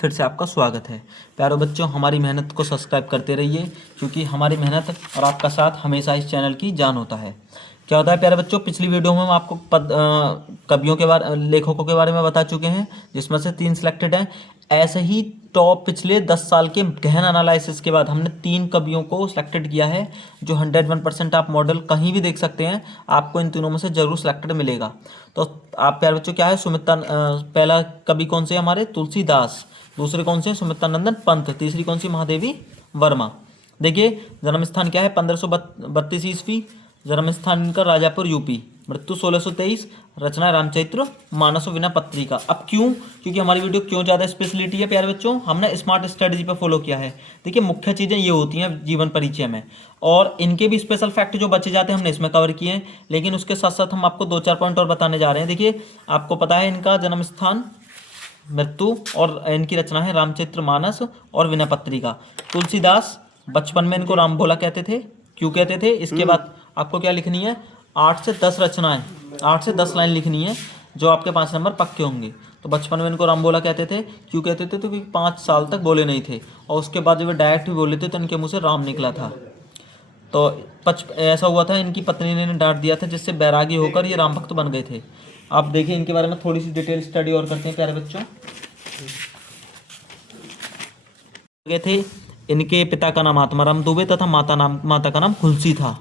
फिर से आपका स्वागत है। प्यारे बच्चों, हमारी मेहनत को सब्सक्राइब करते रहिए क्योंकि हमारी मेहनत और आपका साथ हमेशा इस चैनल की जान होता है। क्या होता है प्यारे बच्चों, पिछली वीडियो में हम आपको कवियों के बारे लेखकों के बारे में बता चुके हैं, जिसमें से 3 सिलेक्टेड हैं। ऐसे ही टॉप पिछले 10 साल के गहन एनालिसिस के बाद हमने 3 कवियों को सिलेक्टेड किया है, जो 101% आप मॉडल कहीं भी देख सकते हैं, आपको इन तीनों में से जरूर सिलेक्टेड मिलेगा। तो आप प्यारे बच्चों, क्या है सुमित्रा, पहला कवि कौन से हमारे तुलसीदास, दूसरे कौन से सुमित्रानंदन पंत, तीसरी कौन सी महादेवी वर्मा। देखिए जन्म स्थान क्या है, 1532 ईस्वी, जन्म स्थान इनका राजापुर यूपी, मृत्यु 1623, रचना रामचरित्र मानस विना पत्रिका। अब क्यों, क्योंकि हमारी वीडियो क्यों ज़्यादा स्पेशलिटी है प्यारे बच्चों, हमने स्मार्ट स्ट्रेटजी पर फॉलो किया है। देखिए मुख्य चीज़ें ये होती हैं जीवन परिचय में, और इनके भी स्पेशल फैक्ट जो बचे जाते हैं हमने इसमें कवर किए हैं, लेकिन उसके साथ साथ हम आपको 2-4 पॉइंट और बताने जा रहे हैं। देखिए आपको पता है इनका जन्म स्थान, मृत्यु, और इनकी रचना है रामचरित्र मानस और विनय पत्रिका। तुलसीदास बचपन में इनको राम भोला कहते थे। क्यों कहते थे, इसके बाद आपको क्या लिखनी है, 8 से 10 रचनाएं, 8 से 10 लाइन लिखनी है, जो आपके 5 नंबर पक्के होंगे। तो बचपन में इनको राम भोला कहते थे। क्यों कहते थे, तो क्योंकि 5 साल तक बोले नहीं थे, और उसके बाद जब वे डायरेक्ट भी बोले थे तो इनके मुँह से राम निकला था। तो ऐसा हुआ था, इनकी पत्नी ने डांट दिया था, जिससे बैरागी होकर ये राम भक्त बन गए थे। आप देखिए इनके बारे में थोड़ी सी डिटेल स्टडी और करते हैं प्यारे बच्चों। गए थे, इनके पिता का नाम आत्माराम दुबे तथा माता का नाम खुलसी था।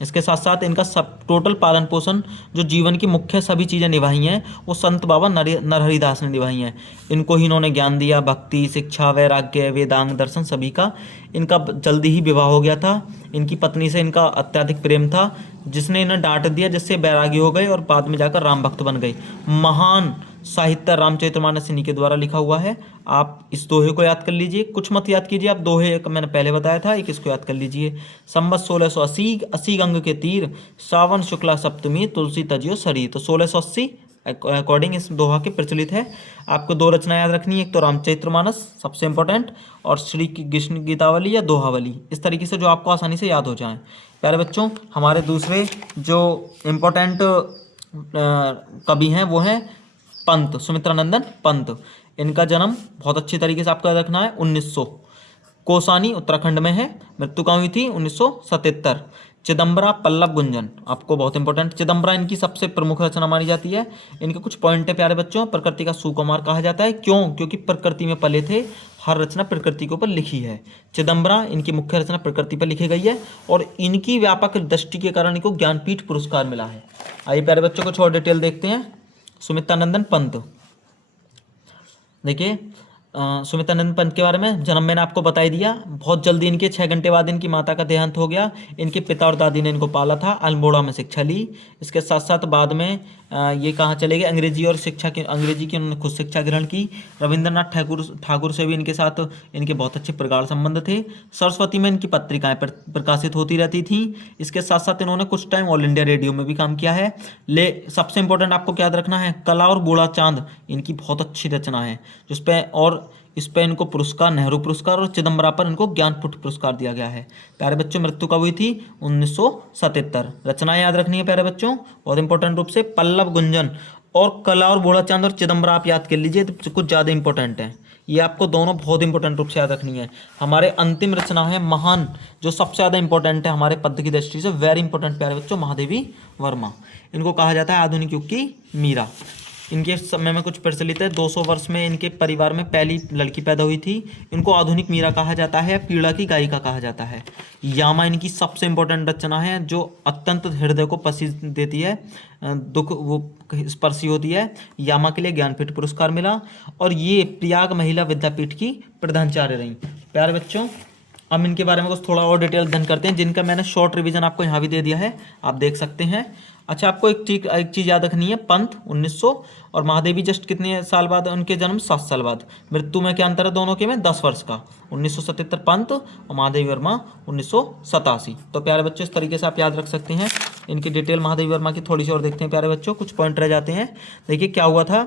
इसके साथ साथ इनका सब टोटल पालन पोषण, जो जीवन की मुख्य सभी चीज़ें निभाई हैं, वो संत बाबा नरहरिदास ने निभाई हैं। इनको ही इन्होंने ज्ञान दिया, भक्ति, शिक्षा, वैराग्य, वेदांग, दर्शन सभी का। इनका जल्दी ही विवाह हो गया था। इनकी पत्नी से इनका अत्यधिक प्रेम था, जिसने इन्हें डांट दिया, जिससे बैरागी हो गए और बाद में जाकर राम भक्त बन गए। महान साहित्य रामचरितमानस इन्हीं के द्वारा लिखा हुआ है। आप इस दोहे को याद कर लीजिए, कुछ मत याद कीजिए आप, दोहे एक मैंने पहले बताया था, एक इसको याद कर लीजिए। संवत 1680, 80 गंग के तीर, सावन शुक्ला सप्तमी, तुलसी तजियो शरीर। तो 1680 अकॉर्डिंग इस दोहा के प्रचलित है। आपको 2 रचना याद रखनी है, एक तो रामचरितमानस सबसे इंपॉर्टेंट, और श्री कृष्ण गीतावली या दोहावली, इस तरीके से जो आपको आसानी से याद हो जाए। प्यारे बच्चों, हमारे दूसरे जो इम्पोर्टेंट कवि हैं वो हैं पंत, सुमित्रानंदन पंत। इनका जन्म बहुत अच्छी तरीके से आपको याद रखना है, 1900, कोसानी उत्तराखंड में है। मृत्यु कहाँ हुई थी, 1977। चिदम्बरा पल्लव गुंजन, आपको बहुत इंपॉर्टेंट, चिदम्बरा इनकी सबसे प्रमुख रचना मानी जाती है। इनके कुछ पॉइंट है प्यारे बच्चों। प्रकृति का सुकुमार कहा जाता है, क्यों, क्योंकि प्रकृति में पले थे, हर रचना प्रकृति के ऊपर लिखी है। चिदम्बरा इनकी मुख्य रचना प्रकृति पर लिखी गई है, और इनकी व्यापक दृष्टि के कारण इनको ज्ञानपीठ पुरस्कार मिला है। आइए प्यारे बच्चों, कुछ और डिटेल देखते हैं। सुमित्रानंदन पंत, देखिए सुमित्रानंद पंत के बारे में जन्म मैंने आपको बता ही दिया। बहुत जल्दी इनके 6 घंटे बाद इनकी माता का देहांत हो गया। इनके पिता और दादी ने इनको पाला था, अल्मोड़ा में शिक्षा ली। इसके साथ साथ बाद में ये कहाँ चले गए, अंग्रेजी की उन्होंने खुद शिक्षा ग्रहण की। रविंद्रनाथ ठाकुर से भी इनके साथ इनके बहुत अच्छे प्रगाढ़ संबंध थे। सरस्वती में इनकी पत्रिकाएं प्रकाशित होती रहती थी। इसके साथ साथ इन्होंने कुछ टाइम ऑल इंडिया रेडियो में भी काम किया है। सबसे इंपॉर्टेंट आपको क्या याद रखना है, कला और बूढ़ा चांद इनकी बहुत अच्छी रचना है, जिस पे और इस पे इनको पुरस्कार, नेहरू पुरस्कार, और चिदम्बरा पर इनको ज्ञानपीठ पुरस्कार दिया गया है। प्यारे बच्चों, मृत्यु कब हुई थी, 1977। रचनाएं याद रखनी है प्यारे बच्चों, बहुत इंपॉर्टेंट रूप से पल्लव गुंजन और कला और बूढ़ा चांद और चिदम्बरा आप याद कर लीजिए, तो कुछ ज़्यादा इंपॉर्टेंट है ये, आपको दोनों बहुत इंपॉर्टेंट रूप से याद रखनी है। हमारे अंतिम रचना है महान, जो सबसे ज़्यादा इंपॉर्टेंट है हमारे पद की दृष्टि से, वेरी इंपॉर्टेंट प्यारे बच्चों, महादेवी वर्मा। इनको कहा जाता है आधुनिक युग की मीरा। इनके समय में कुछ प्रचलित है, 200 वर्ष में इनके परिवार में पहली लड़की पैदा हुई थी। इनको आधुनिक मीरा कहा जाता है, पीड़ा की गायिका कहा जाता है। यामा इनकी सबसे इंपॉर्टेंट रचना है, जो अत्यंत हृदय को पसी देती है, दुख वो स्पर्शी होती है। यामा के लिए ज्ञानपीठ पुरस्कार मिला, और ये प्रयाग महिला विद्यापीठ की प्रधानाचार्य रहीं। प्यारे बच्चों, हम इनके बारे में कुछ थोड़ा और डिटेल अध्ययन करते हैं, जिनका मैंने शॉर्ट रिवीजन आपको यहाँ भी दे दिया है, आप देख सकते हैं। अच्छा, आपको एक चीज़ याद रखनी है, पंत 1900 और महादेवी जस्ट कितने साल बाद, उनके जन्म 7 साल बाद। मृत्यु में क्या अंतर है दोनों के में, 10 वर्ष का, 1977 पंत और महादेवी वर्मा 1987। तो प्यारे बच्चों, इस तरीके से आप याद रख सकते हैं। इनकी डिटेल महादेवी वर्मा की थोड़ी सी और देखते हैं प्यारे बच्चों, कुछ पॉइंट रह जाते हैं। देखिए क्या हुआ था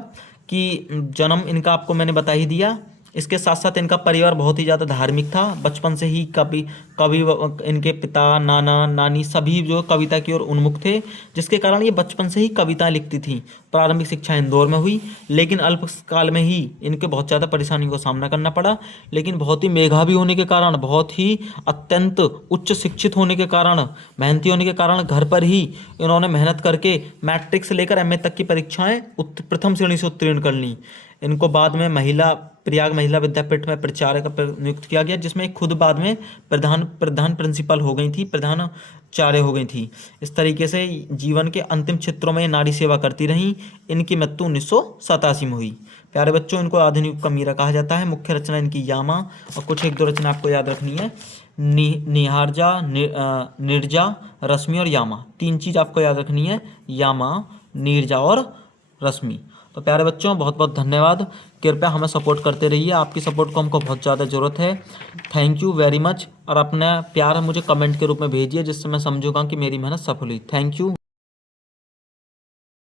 कि जन्म इनका आपको मैंने बता ही दिया, इसके साथ साथ इनका परिवार बहुत ही ज़्यादा धार्मिक था। बचपन से ही कवि कवि इनके पिता, नाना, नानी सभी जो कविता की ओर उन्मुख थे, जिसके कारण ये बचपन से ही कविताएं लिखती थी। प्रारंभिक शिक्षा इंदौर में हुई, लेकिन अल्पकाल में ही इनके बहुत ज़्यादा परेशानियों का सामना करना पड़ा। लेकिन बहुत ही मेधावी होने के कारण, बहुत ही अत्यंत उच्च शिक्षित होने के कारण, मेहनती होने के कारण घर पर ही इन्होंने मेहनत करके मैट्रिक से लेकर एमए तक की परीक्षाएं प्रथम श्रेणी से उत्तीर्ण कर ली। इनको बाद में प्रयाग महिला विद्यापीठ में प्राचार्य का नियुक्त किया गया, जिसमें खुद बाद में प्रधान प्रिंसिपल हो गई थी, प्रधानाचार्य हो गई थी। इस तरीके से जीवन के अंतिम क्षेत्रों में नारी सेवा करती रहीं। इनकी मृत्यु 1987 में हुई। प्यारे बच्चों, इनको आधुनिक युग का मीरा कहा जाता है। मुख्य रचना इनकी यामा, और कुछ एक दो रचना आपको याद रखनी है। निहारजा, निर्जा, रश्मि और यामा, तीन चीज़ आपको याद रखनी है, यामा, नीरजा और रश्मि। तो प्यारे बच्चों, बहुत बहुत धन्यवाद। कृपया हमें सपोर्ट करते रहिए, आपकी सपोर्ट को हमको बहुत ज़्यादा ज़रूरत है। Thank you very much. और अपना प्यार मुझे कमेंट के रूप में भेजिए, जिससे मैं समझूंगा कि मेरी मेहनत सफल हुई। Thank you.